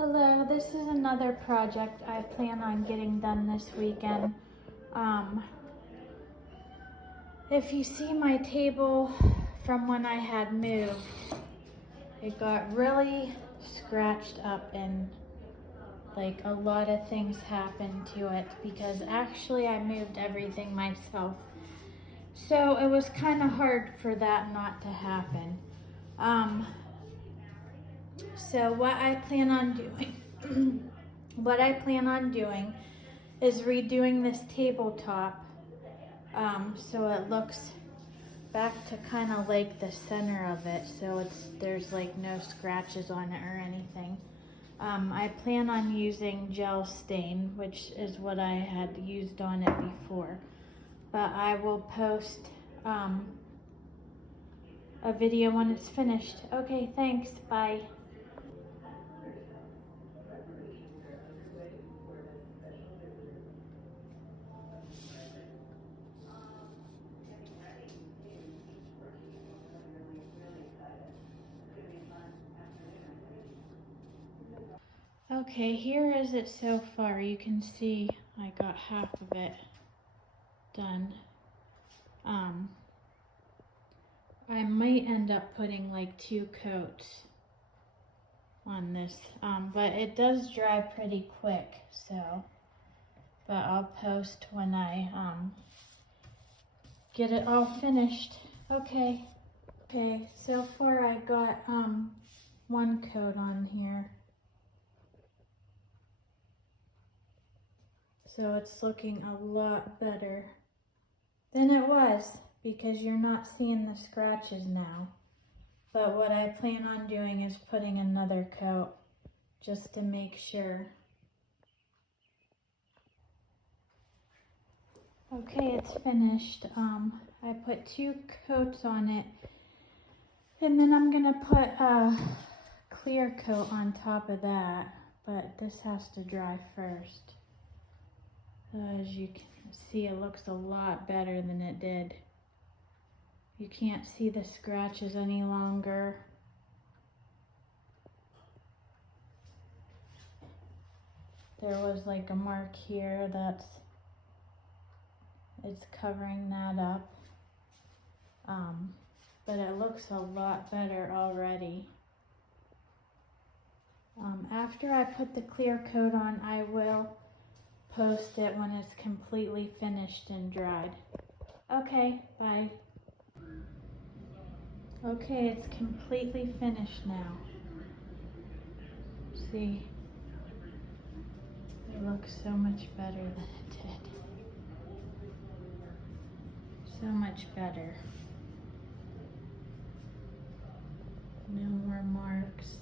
Hello, this is another project I plan on getting done this weekend. If you see my table from when I had moved, it got really scratched up and like a lot of things happened to it because actually I moved everything myself. So it was kind of hard for that not to happen. So what I plan on doing, is redoing this tabletop so it looks back to kind of like the center of it, so there's like no scratches on it or anything. I plan on using gel stain, which is what I had used on it before, but I will post a video when it's finished. Okay, thanks, bye. Okay, here is it so far. You can see I got half of it done. I might end up putting like 2 coats on this, but it does dry pretty quick, so, but I'll post when I get it all finished. Okay, so far I got 1 coat on here. So it's looking a lot better than it was because you're not seeing the scratches now. But what I plan on doing is putting another coat just to make sure. Okay, it's finished. I put 2 coats on it, and then I'm gonna put a clear coat on top of that, but this has to dry first. As you can see, it looks a lot better than it did. You can't see the scratches any longer. There was like a mark here it's covering that up. But it looks a lot better already. After I put the clear coat on, I will post it when it's completely finished and dried. Okay, bye. Okay, it's completely finished now. See, it looks so much better than it did. So much better. No more marks.